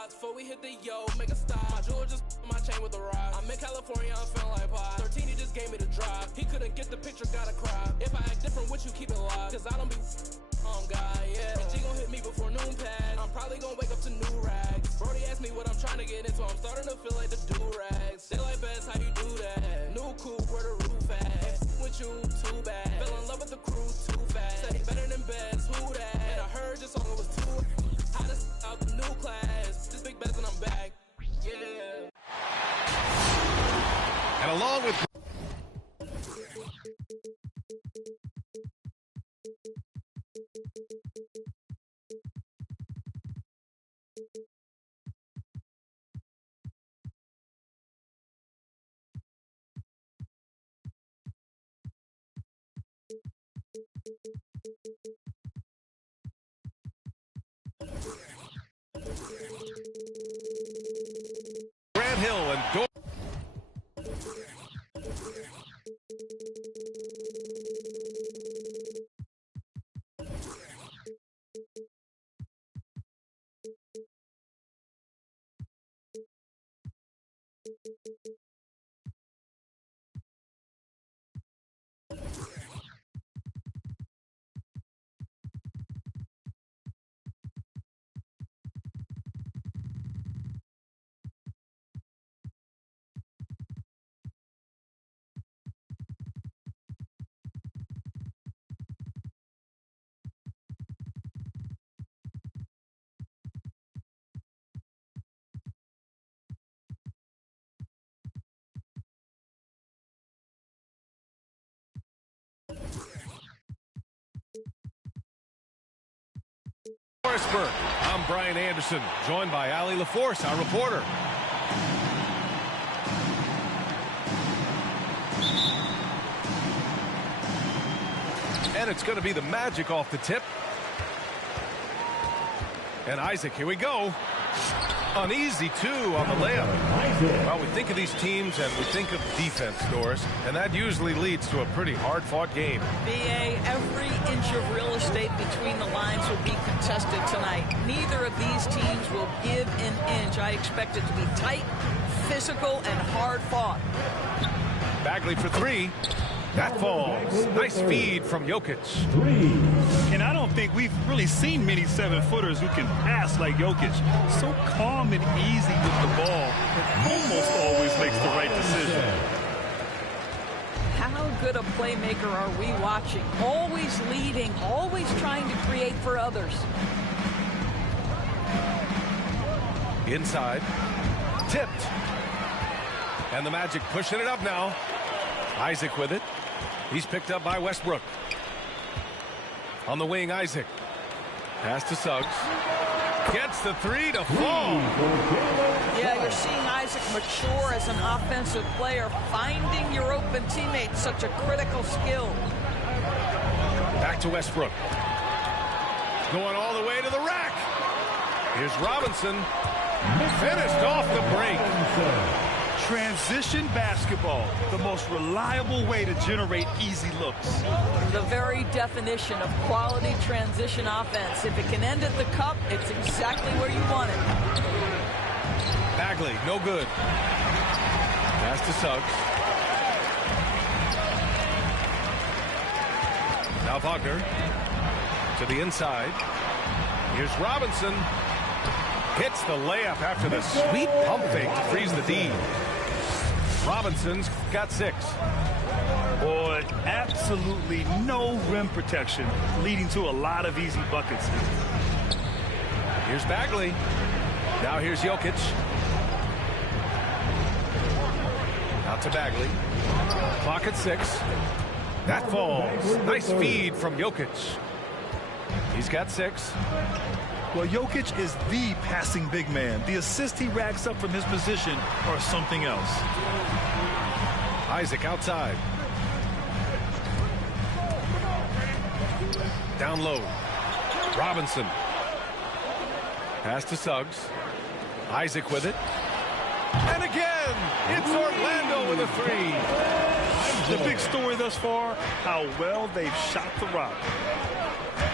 spots before we hit the yo, make a stop. My jeweler just my chain with the rock. I'm in California, I'm feeling like pop. 13, he just gave me the drop. He couldn't get the picture, gotta cry. If I act different with you, keep it locked. Cause I don't be God, yeah. And G gon' hit me before noon pass. I'm probably gon' wake up to new rags. Brody asked me what I'm trying to get into. I'm starting to feel like the do-rags. They like best, how you do that? New coupe, where the roof at? With you, too bad. Fell in love with the crew, too fast. Said he better than best, who that? And I heard your song, it was too hottest out the new class. This big best and I'm back, yeah. And along with Grant Hill and Morrisburg. I'm Brian Anderson, joined by Allie LaForce, our reporter. And it's going to be the Magic off the tip. And Isaac, here we go. Uneasy, too, on the layup. Well, we think of these teams and we think of defense, Doris, and that usually leads to a pretty hard-fought game. BA, every inch of real estate between the lines will be contested tonight. Neither of these teams will give an inch. I expect it to be tight, physical, and hard-fought. Bagley for three. That falls. Nice feed from Jokic. And I don't think we've really seen many seven-footers who can pass like Jokic. So calm and easy with the ball. It almost always makes the right decision. How good a playmaker are we watching? Always leading, always trying to create for others. Inside. Tipped. And the Magic pushing it up now. Isaac with it. He's picked up by Westbrook. On the wing, Isaac. Pass to Suggs. Gets the three to fall. Yeah, you're seeing Isaac mature as an offensive player. Finding your open teammates, such a critical skill. Back to Westbrook. Going all the way to the rack. Here's Robinson. Finished off the break. Transition basketball, the most reliable way to generate easy looks. The very definition of quality transition offense. If it can end at the cup, it's exactly where you want it. Bagley, no good. Pass to Suggs. Now Wagner to the inside. Here's Robinson. Hits the layup after the sweet pump fake to freeze the D. Robinson's got 6. Boy, absolutely no rim protection, leading to a lot of easy buckets. Here's Bagley. Now here's Jokic. Out to Bagley. Clock at 6. That falls. Nice feed from Jokic. He's got 6. Well, Jokic is the passing big man. The assist he racks up from his position or something else. Isaac outside. Down low. Robinson. Pass to Suggs. Isaac with it. And again, it's Orlando with a 3. The big story thus far, how well they've shot the rock.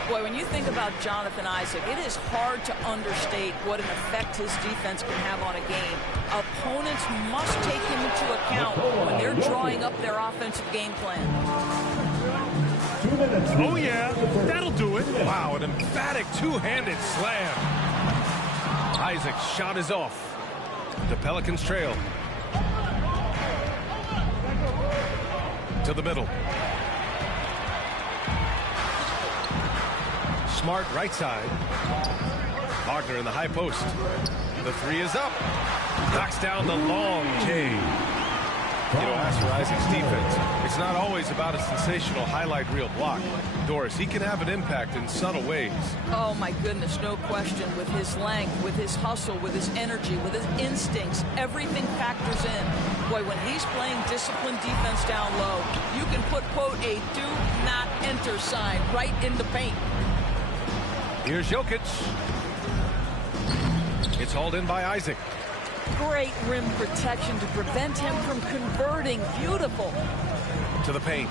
Boy, when you think about Jonathan Isaac, it is hard to understate what an effect his defense can have on a game. Opponents must take him into account when they're drawing up their offensive game plan. Oh, yeah, that'll do it. Wow, an emphatic two-handed slam. Isaac's shot is off. The Pelicans trail. To the middle. Smart right side. Wagner in the high post. The three is up. Knocks down the long J. You know, as for Isaac's defense, it's not always about a sensational highlight reel block. Doris, he can have an impact in subtle ways. Oh, my goodness, no question. With his length, with his hustle, with his energy, with his instincts, everything factors in. Boy, when he's playing disciplined defense down low, you can put, quote, a do not enter sign right in the paint. Here's Jokic. It's hauled in by Isaac. Great rim protection to prevent him from converting. Beautiful. To the paint.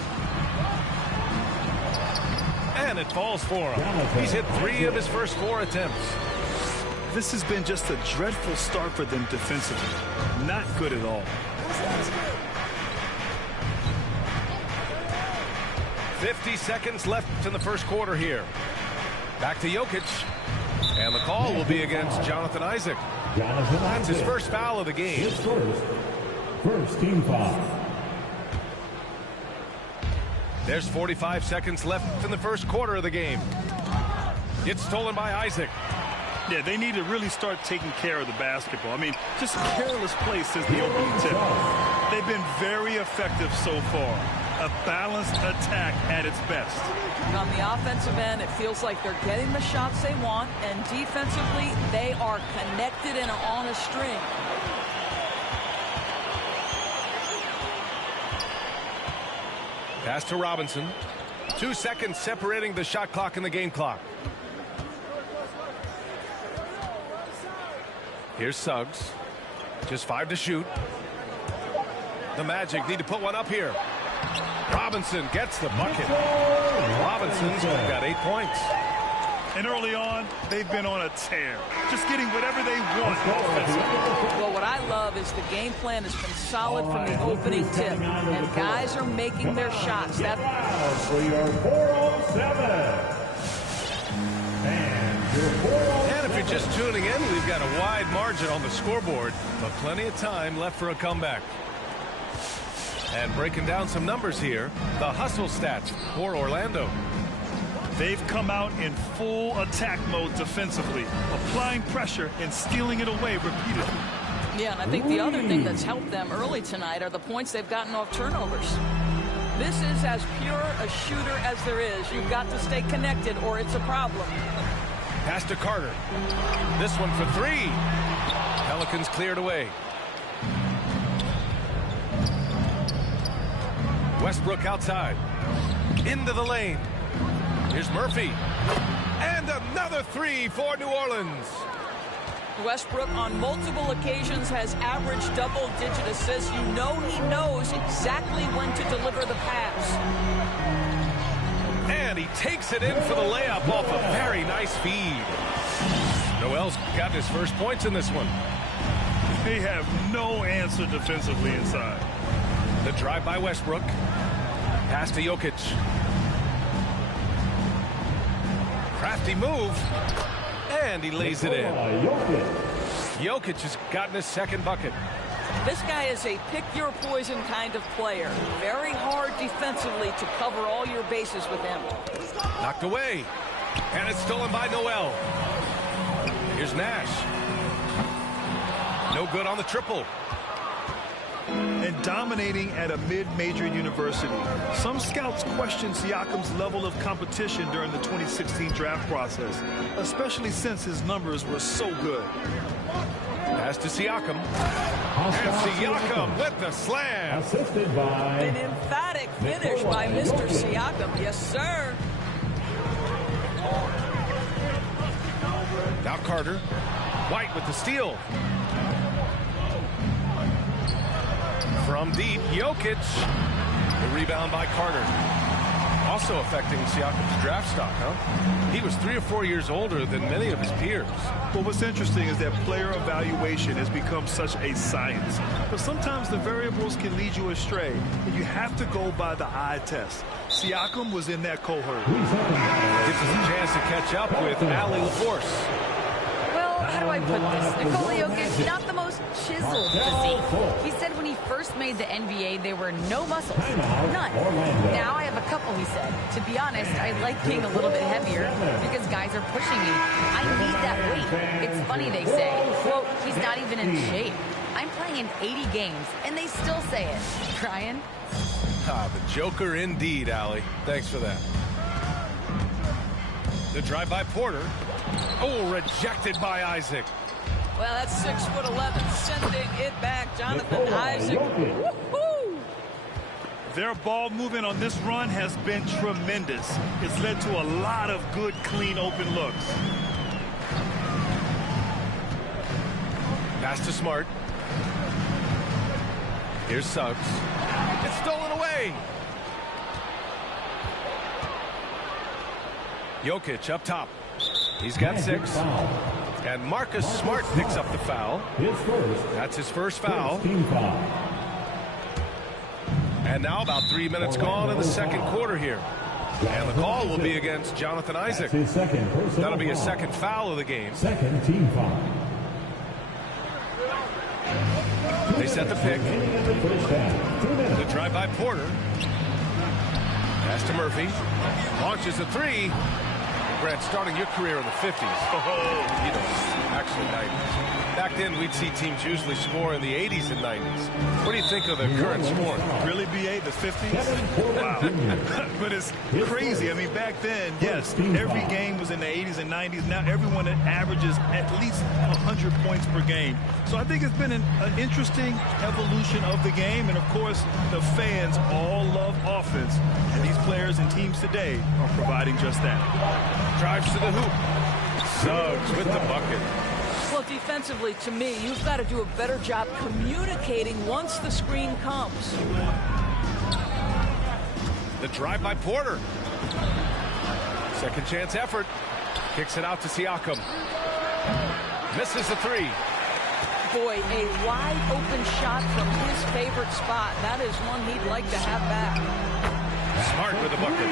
And it falls for him. He's hit 3 of his first 4 attempts. This has been just a dreadful start for them defensively. Not good at all. 50 seconds left in the first quarter here. Back to Jokic. And the call will be against Jonathan Isaac. That's his first foul of the game. First team foul. There's 45 seconds left in the first quarter of the game. It's stolen by Isaac. Yeah, they need to really start taking care of the basketball. I mean, just careless play since the opening tip. They've been very effective so far. A balanced attack at its best. On the offensive end, it feels like they're getting the shots they want, and defensively, they are connected and on a string. Pass to Robinson. 2 seconds separating the shot clock and the game clock. Here's Suggs. Just 5 to shoot. The Magic need to put one up here. Robinson gets the bucket. Robinson's got 8 points. And early on, they've been on a tear. Just getting whatever they want offensively. Well, what I love is the game plan has been solid from the opening tip. And guys are making their shots. That for your 407. And if you're just tuning in, we've got a wide margin on the scoreboard, but plenty of time left for a comeback. And breaking down some numbers here, the hustle stats for Orlando. They've come out in full attack mode defensively, applying pressure and stealing it away repeatedly. Yeah, and I think the other thing that's helped them early tonight are the points they've gotten off turnovers. This is as pure a shooter as there is. You've got to stay connected or it's a problem. Pass to Carter. This one for 3. Pelicans cleared away. Westbrook outside. Into the lane. Here's Murphy. And another 3 for New Orleans. Westbrook on multiple occasions has averaged double-digit assists. You know he knows exactly when to deliver the pass. And he takes it in for the layup off a very nice feed. Noel's got his first points in this one. They have no answer defensively inside. The drive by Westbrook. Pass to Jokic. Crafty move. And he lays it in. Jokic has gotten his second bucket. This guy is a pick-your-poison kind of player. Very hard defensively to cover all your bases with him. Knocked away. And it's stolen by Noel. Here's Nash. No good on the triple. And dominating at a mid-major university. Some scouts question Siakam's level of competition during the 2016 draft process, especially since his numbers were so good. Pass to Siakam. And Siakam with the slam. Assisted by An emphatic finish by Mr. Siakam. Yes, sir. Now Carter. White with the steal. From deep, Jokic. The rebound by Carter. Also affecting Siakam's draft stock, huh? He was 3 or 4 years older than many of his peers. Well, what's interesting is that player evaluation has become such a science. But sometimes the variables can lead you astray, and you have to go by the eye test. Siakam was in that cohort. Gives us a chance to catch up with Ali LaForce. Well, how do I put this? Nikola Jokic, not the most chiseled physique. He said when he first made the NBA, there were no muscles. None. Now I have a couple, he said. To be honest, I like being a little bit heavier because guys are pushing me. I need that weight. It's funny they say, quote, he's not even in shape. I'm playing in 80 games, and they still say it. Brian? Ah, the Joker indeed, Ali. Thanks for that. The drive by Porter. Oh, rejected by Isaac. Well, that's 6'11", sending it back. Jonathan Isaac. Woo-hoo! Their ball movement on this run has been tremendous. It's led to a lot of good, clean, open looks. Pass to Smart. Here's Suggs. It's stolen away. Jokic up top. He's got 6. And Marcus Smart picks up the foul. That's his first foul. And now about 3 minutes gone in the second quarter here. And the call will be against Jonathan Isaac. That'll be his second foul of the game. Second team foul. They set the pick. The drive by Porter. Pass to Murphy. Launches a 3. Grant, starting your career in the 50s. You know, actually 90s. Back then, we'd see teams usually score in the 80s and 90s. What do you think of the current score? Really, BA, the 50s? Wow. But it's crazy. I mean, back then, yes, every game was in the 80s and 90s. Now everyone averages at least 100 points per game. So I think it's been an interesting evolution of the game. And, of course, the fans all love offense. And these players and teams today are providing just that. Drives to the hoop. Suggs with the bucket. Well, defensively, to me, you've got to do a better job communicating once the screen comes. The drive by Porter. Second chance effort. Kicks it out to Siakam. Misses the 3. Boy, a wide open shot from his favorite spot. That is one he'd like to have back. Smart with the bucket.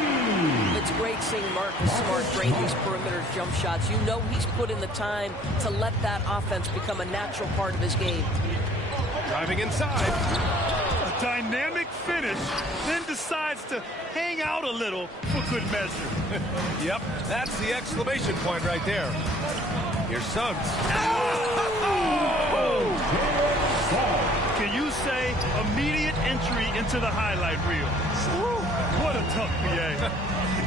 It's great seeing Marcus Smart drain these perimeter jump shots. You know he's put in the time to let that offense become a natural part of his game. Driving inside. A dynamic finish, then decides to hang out a little for good measure. Yep, that's the exclamation point right there. Here's Suggs. Can you say immediate entry into the highlight reel? What a tough PA.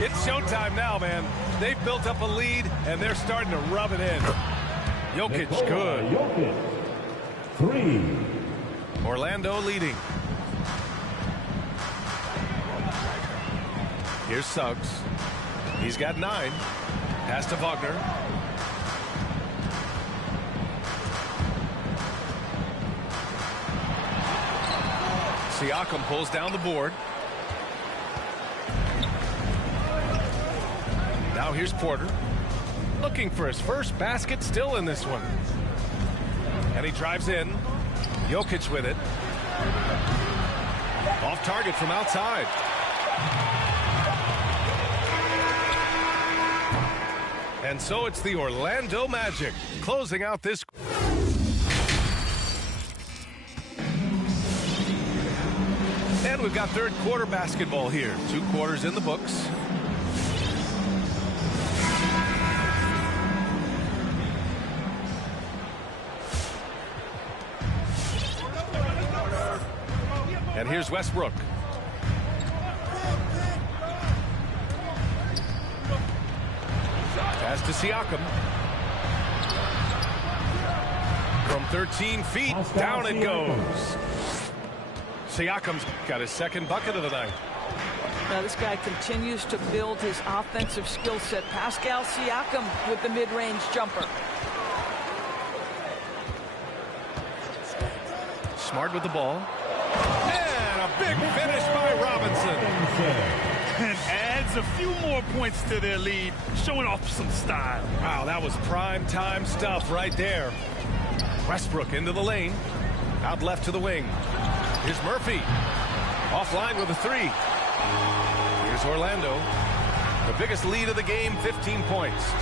It's showtime now, man. They've built up a lead, and they're starting to rub it in. Jokic, good. Jokic. 3. Orlando leading. Here's Suggs. He's got 9. Pass to Wagner. Siakam pulls down the board. Now here's Porter. Looking for his first basket, still in this one. And he drives in. Jokic with it. Off target from outside. And so it's the Orlando Magic closing out this. And we've got third quarter basketball here. 2 quarters in the books. And here's Westbrook. Pass to Siakam. From 13 feet, down it goes. Siakam's got his second bucket of the night. Now this guy continues to build his offensive skill set. Pascal Siakam with the mid-range jumper. Smart with the ball. And a big finish by Robinson. And adds a few more points to their lead, showing off some style. Wow, that was prime time stuff right there. Westbrook into the lane. Out left to the wing. Here's Murphy. Offline with a three. Here's Orlando. The biggest lead of the game, 15 points.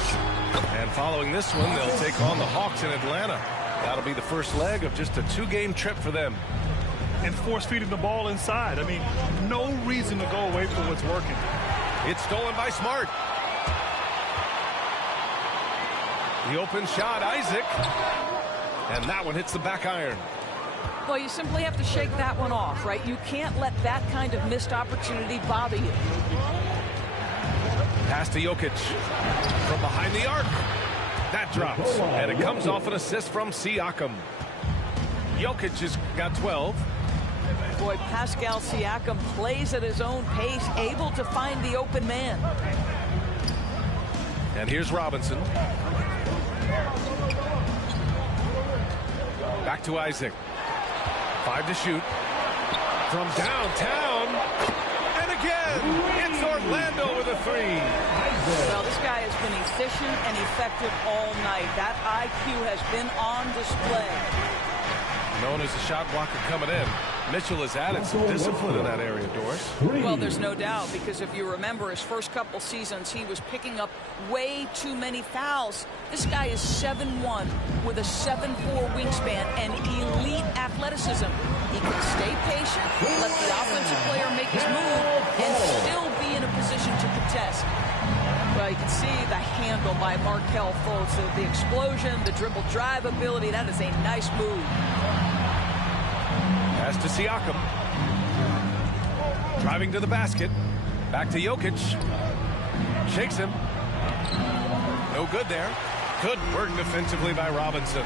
And following this one, they'll take on the Hawks in Atlanta. That'll be the first leg of just a two-game trip for them. And force-feeding the ball inside. I mean, no reason to go away from what's working. It's stolen by Smart. The open shot, Isaac. And that one hits the back iron. Well, you simply have to shake that one off, right? You can't let that kind of missed opportunity bother you. Pass to Jokic. From behind the arc. That drops. And it comes off an assist from Siakam. Jokic has got 12. Boy, Pascal Siakam plays at his own pace, able to find the open man. And here's Robinson. Back to Isaac. 5 to shoot. From downtown. And again, it's Orlando with a three. Well, this guy has been efficient and effective all night. That IQ has been on display. Known as a shot blocker coming in. Mitchell has added some discipline in that area, Doris. Well, there's no doubt, because if you remember his first couple seasons, he was picking up way too many fouls. This guy is 7'1" with a 7'4" wingspan and elite athleticism. He can stay patient, let the offensive player make his move, and still be in a position to contest. Well, you can see the handle by Markelle Fultz. So the explosion, the dribble drive ability, that is a nice move. Pass to Siakam. Driving to the basket. Back to Jokic. Shakes him. No good there. Good work defensively by Robinson.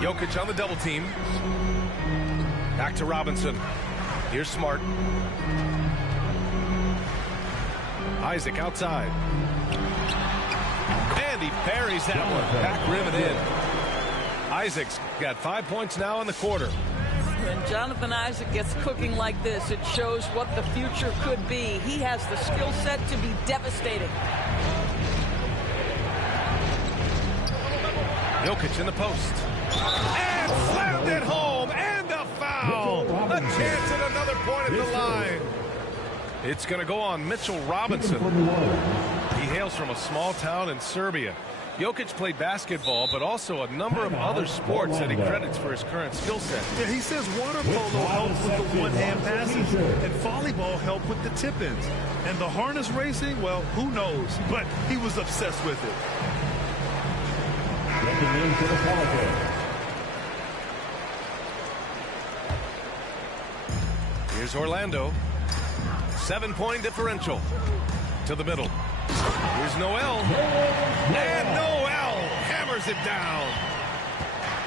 Jokic on the double team. Back to Robinson. Here's Smart. Isaac outside. And he parries that one. Back rim and in. Isaac's got 5 points now in the quarter. When Jonathan Isaac gets cooking like this, it shows what the future could be. He has the skill set to be devastating. Jokic in the post. And slammed it home. And a foul. A chance at another point at the line. It's going to go on Mitchell Robinson. He hails from a small town in Serbia. Jokic played basketball, but also a number of other sports that he credits for his current skill set. Yeah, he says water polo helps with the one-hand passes, and volleyball helped with the tip-ins. And the harness racing, well, who knows? But he was obsessed with it. Checking into the Pelicans. Here's Orlando. 7-point differential to the middle. Here's Noel. And Noel hammers it down.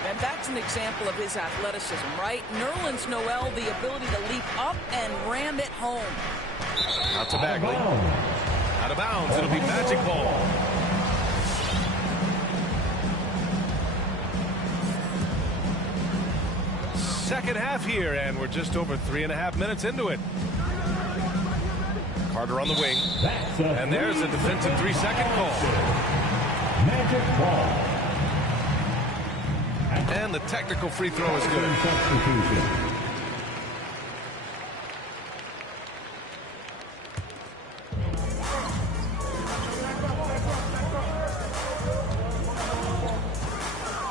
And that's an example of his athleticism, right? Nerlens Noel, the ability to leap up and ram it home. Out to Bagley. Out of bounds. It'll be Magic Ball. Second half here, and we're just over 3.5 minutes into it. Carter on the wing. And there's a defensive 3-second call. Magic ball. And the technical free throw is good. Substitution.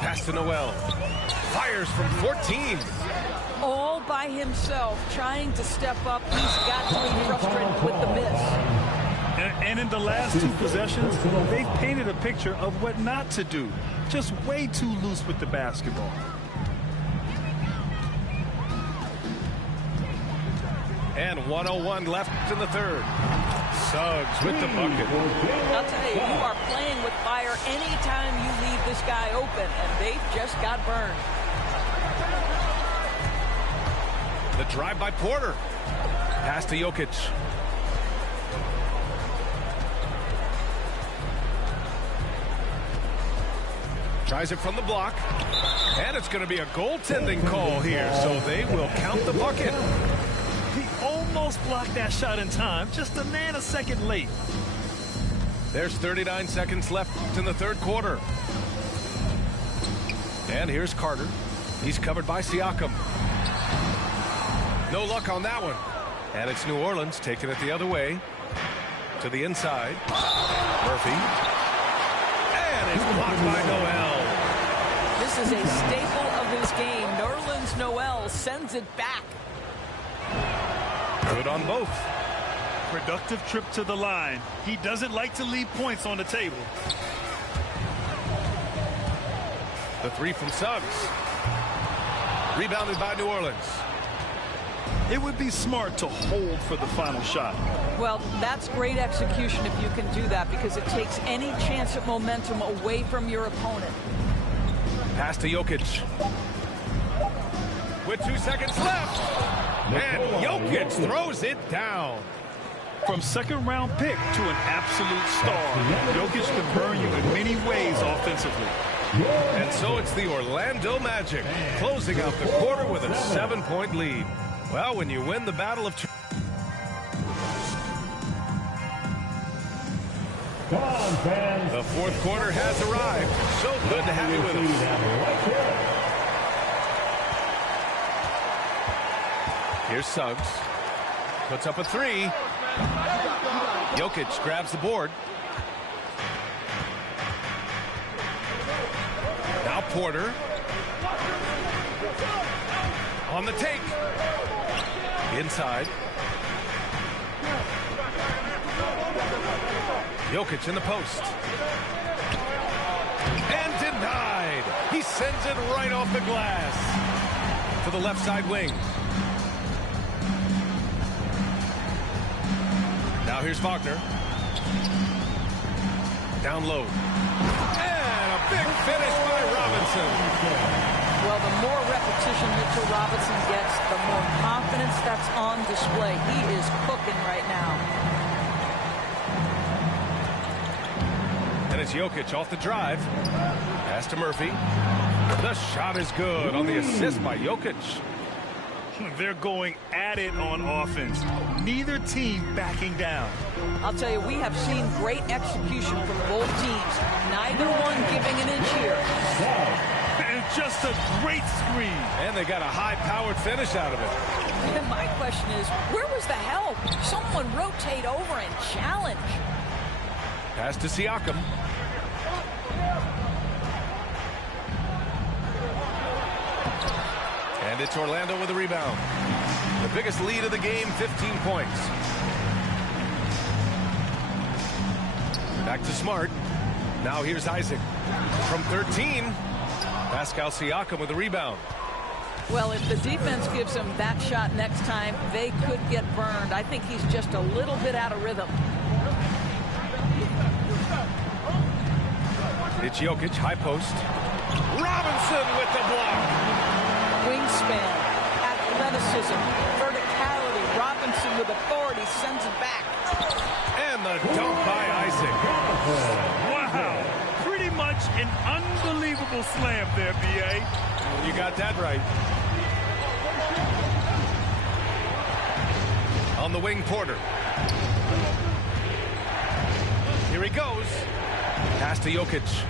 Pass to Noel. Fires from 14. All by himself, trying to step up. He's got to be frustrated with the miss. And in the last two possessions, they've painted a picture of what not to do. Just way too loose with the basketball. And 1:01 left in the third. Suggs with the bucket. I'll tell you, you are playing with fire anytime you leave this guy open, and they just got burned. The drive by Porter. Pass to Jokic. Tries it from the block. And it's going to be a goaltending call here, so they will count the bucket. almost blocked that shot in time, just a nanosecond late. There's 39 seconds left in the third quarter. And here's Carter. He's covered by Siakam. No luck on that one. And it's New Orleans taking it the other way. To the inside. Murphy. And it's blocked by Noel. This is a staple of his game. Nerlens Noel sends it back. Good on both. Productive trip to the line. He doesn't like to leave points on the table. The three from Suggs. Rebounded by New Orleans. It would be smart to hold for the final shot. Well, that's great execution if you can do that, because it takes any chance at momentum away from your opponent. Pass to Jokic. With 2 seconds left. And Jokic throws it down. From second-round pick to an absolute star, Jokic can burn you in many ways offensively. And so it's the Orlando Magic closing out the quarter with a 7-point lead. Well, when you win the battle of... The fourth quarter has arrived. So good to have you with us. Here's Suggs. Puts up a three. Jokic grabs the board. Now Porter. On the take. Inside. Jokic in the post. And denied. He sends it right off the glass. To the left side wing. Now here's Wagner. Down low. And a big finish by Robinson. Well, the more repetition Mitchell Robinson gets, the more confidence that's on display. He is cooking right now. And it's Jokic off the drive. Pass to Murphy. The shot is good on the assist by Jokic. They're going at it on offense. Neither team backing down. I'll tell you, we have seen great execution from both teams. Neither one giving an inch here. And just a great screen. And they got a high-powered finish out of it. And my question is, where was the help? Someone rotate over and challenge. Pass to Siakam. And it's Orlando with a rebound. The biggest lead of the game, 15 points. Back to Smart. Now here's Isaac. From 13, Pascal Siakam with a rebound. Well, if the defense gives him that shot next time, they could get burned. I think he's just a little bit out of rhythm. It's Jokic, high post. Robinson with the block. Wingspan, athleticism, verticality. Robinson with authority sends it back. And the dunk by Isaac. Wow. Pretty much an unbelievable slam there, B.A. You got that right. On the wing, Porter. Here he goes. Pass to Jokic.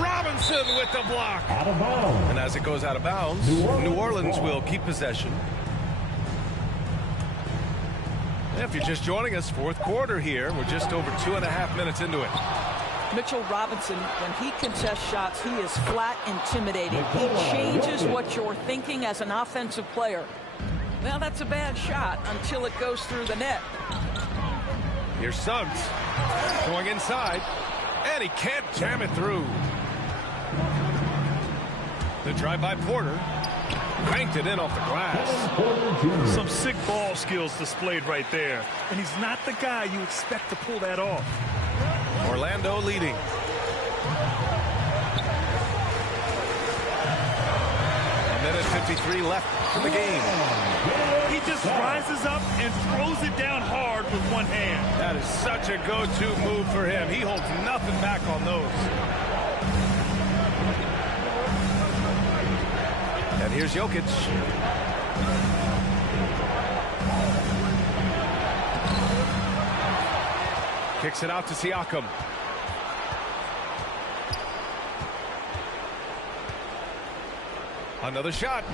Robinson with the block. Out of bounds. And as it goes out of bounds, New Orleans will keep possession. If you're just joining us, fourth quarter here. We're just over 2.5 minutes into it. Mitchell Robinson, when he contests shots, he is flat intimidating. He changes what you're thinking as an offensive player. Well, that's a bad shot until it goes through the net. Here's Suggs going inside, and he can't jam it through. The drive by Porter, cranked it in off the glass. Some sick ball skills displayed right there. And he's not the guy you expect to pull that off. Orlando leading. A minute 53 left in the game. He just rises up and throws it down hard with one hand. That is such a go-to move for him. He holds nothing back on those. And here's Jokic. Kicks it out to Siakam. Another shot.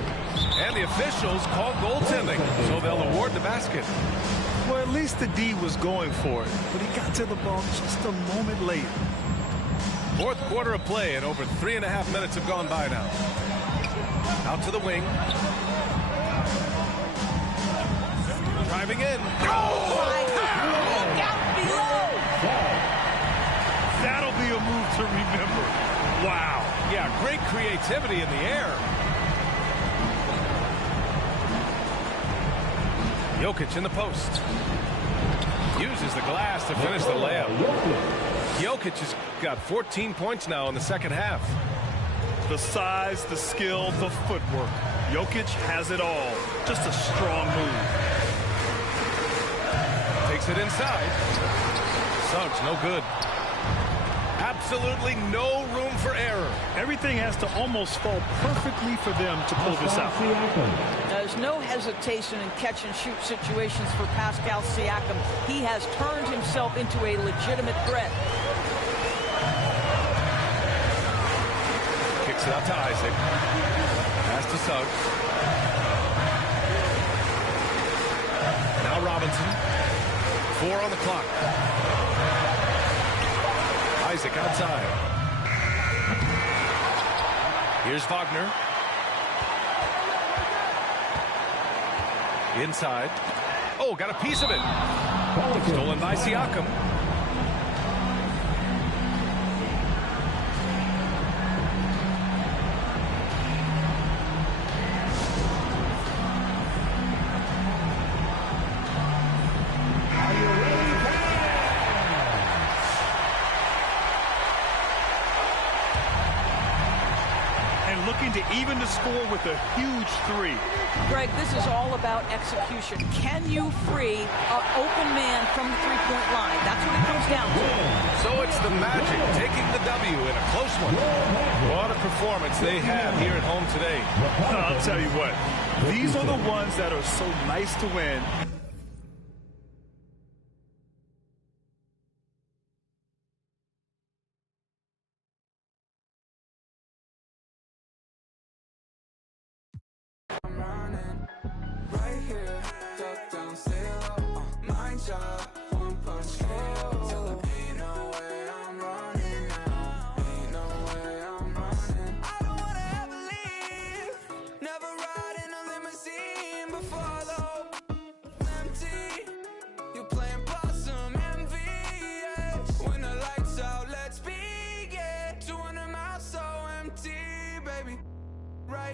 And the officials call goaltending, so they'll award the basket. Well, at least the D was going for it, but he got to the ball just a moment late. Fourth quarter of play, and over 3.5 minutes have gone by now. Out to the wing. Driving in. Look out below! That'll be a move to remember. Wow. Yeah, great creativity in the air. Jokic in the post. Uses the glass to finish the layup. Jokic has got 14 points now in the second half. The size, the skill, the footwork. Jokic has it all. Just a strong move. Takes it inside. Suggs, no good. Absolutely no room for error. Everything has to almost fall perfectly for them to pull this out. There's no hesitation in catch-and-shoot situations for Pascal Siakam. He has turned himself into a legitimate threat. Kicks it out to Isaac. Pass to Suggs. Now Robinson. 4 on the clock. Isaac outside. Here's Wagner. Inside. Oh, got a piece of it. Stolen by Siakam. Looking to even the score with a huge three. Greg, this is all about execution. Can you free an open man from the three-point line? That's what it comes down to. So it's the Magic taking the W in a close one. What a performance they have here at home today. I'll tell you what, these are the ones that are so nice to win.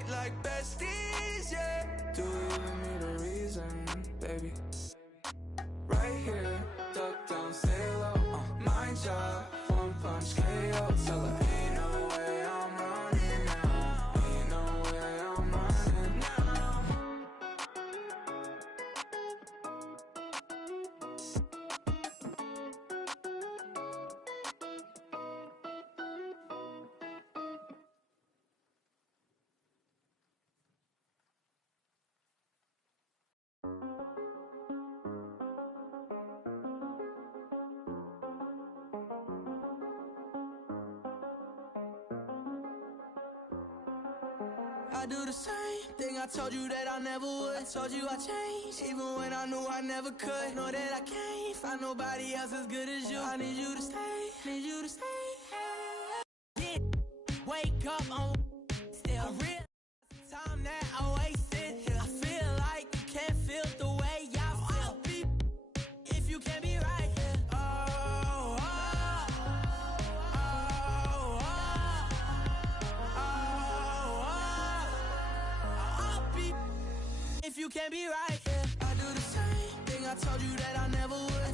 Like besties, yeah. Do we even need a reason, baby? Right here, duck down, stay low. My job, one punch KO. Tell her ain't no way I'm running now. Ain't no way I'm running now. I do the same thing I told you that I never would. I told you I changed, even when I knew I never could. Know that I can't find nobody else as good as you. I need you to stay, need you to stay. Wake up, I'm still real. Time that I wasted here. I feel like you can't feel the way I feel. If you can't be right here. If you can't be right, yeah. I do the same thing I told you that I never